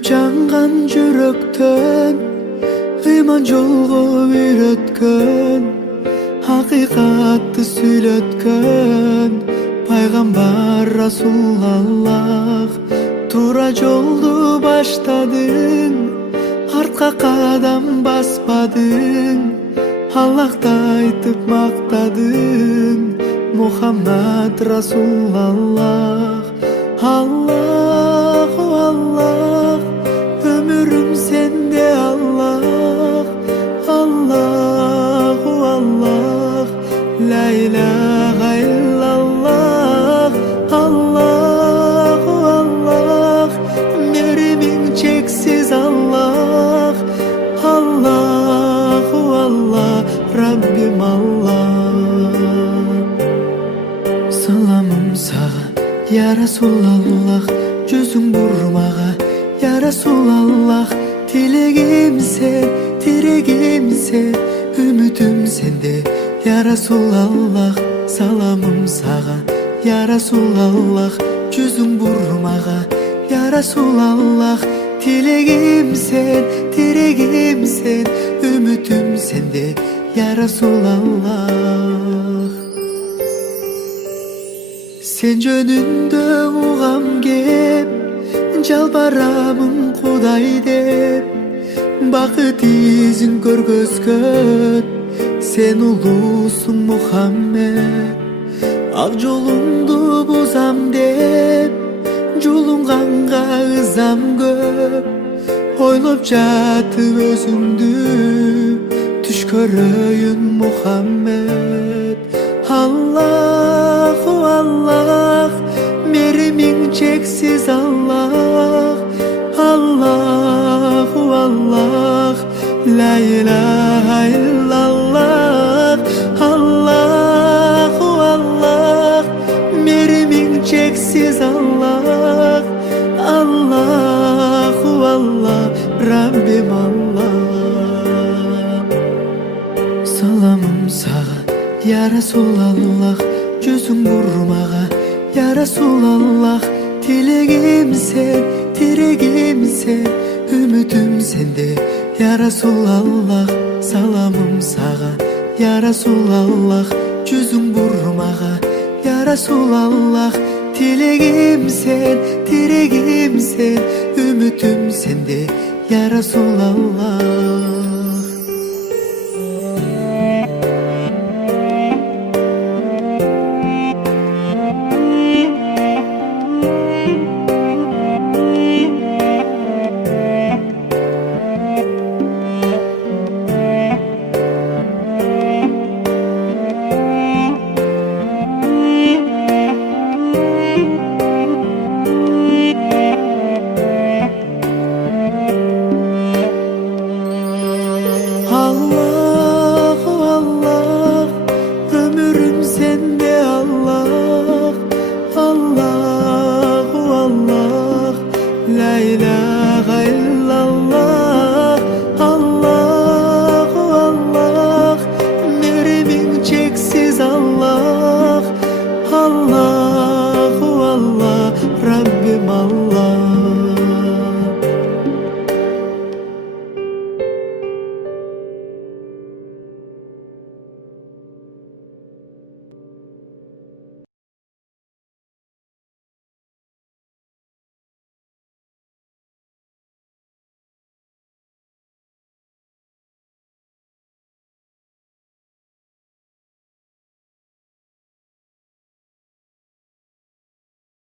Kuyup jangan жүрөктөн ыйман жолго үйрөткөн, hakikatты сүйлөткөн пайгамбар Расулаллах. Туура жолду баштадың, артка кадам баспадың, Аллахты айтып мактадың, Мухаммад Расулаллах. Аллаху Аллах, өмүрүм сенде Аллах. Аллаху Аллах, ла илаха иллаллах. Аллаху Аллах, меримиң чексиз Аллах. Аллаху Аллах, Раббим Аллах. Саламым сага, я Расулаллах, жүзүң бурмага, я Расулаллах. Тилегим сен, тирегим сен, үмүтүм сенде, я Расулаллах. Саламым сага, я Расулаллах, жүзүң бурмага, я Расулаллах. Тилегим сен, тирегим сен, үмүтүм сенде, я Расулаллах. Сен жөнүндө угам кеп, жалбарамын Кудай деп. Бакыт изин көргөзгөн, сен улуусуң Мухаммед. Ак жолуңду бузам деп, жулунганга ызам көп. Ойлоп жатып өзүңдү, түш көрөйүн Мухаммед. Аллаху Аллах, меримиң чексиз Аллах. Аллаху Аллах, ла илаха иллаллах. Аллаху Аллах, меримиң чексиз Аллах. Аллаху Аллах, Раббим Аллах. Саламым сага, я Расулаллах, жүзүң бурмага, я Расулаллах. Тилегим сен, тирегим сен, үмүтүм сенде, я Расулаллах. Саламым сага, я Расулаллах, жүзүң бурмага, я Расулаллах. Тилегим сен, тирегим сен, үмүтүм сенде, я Расулаллах.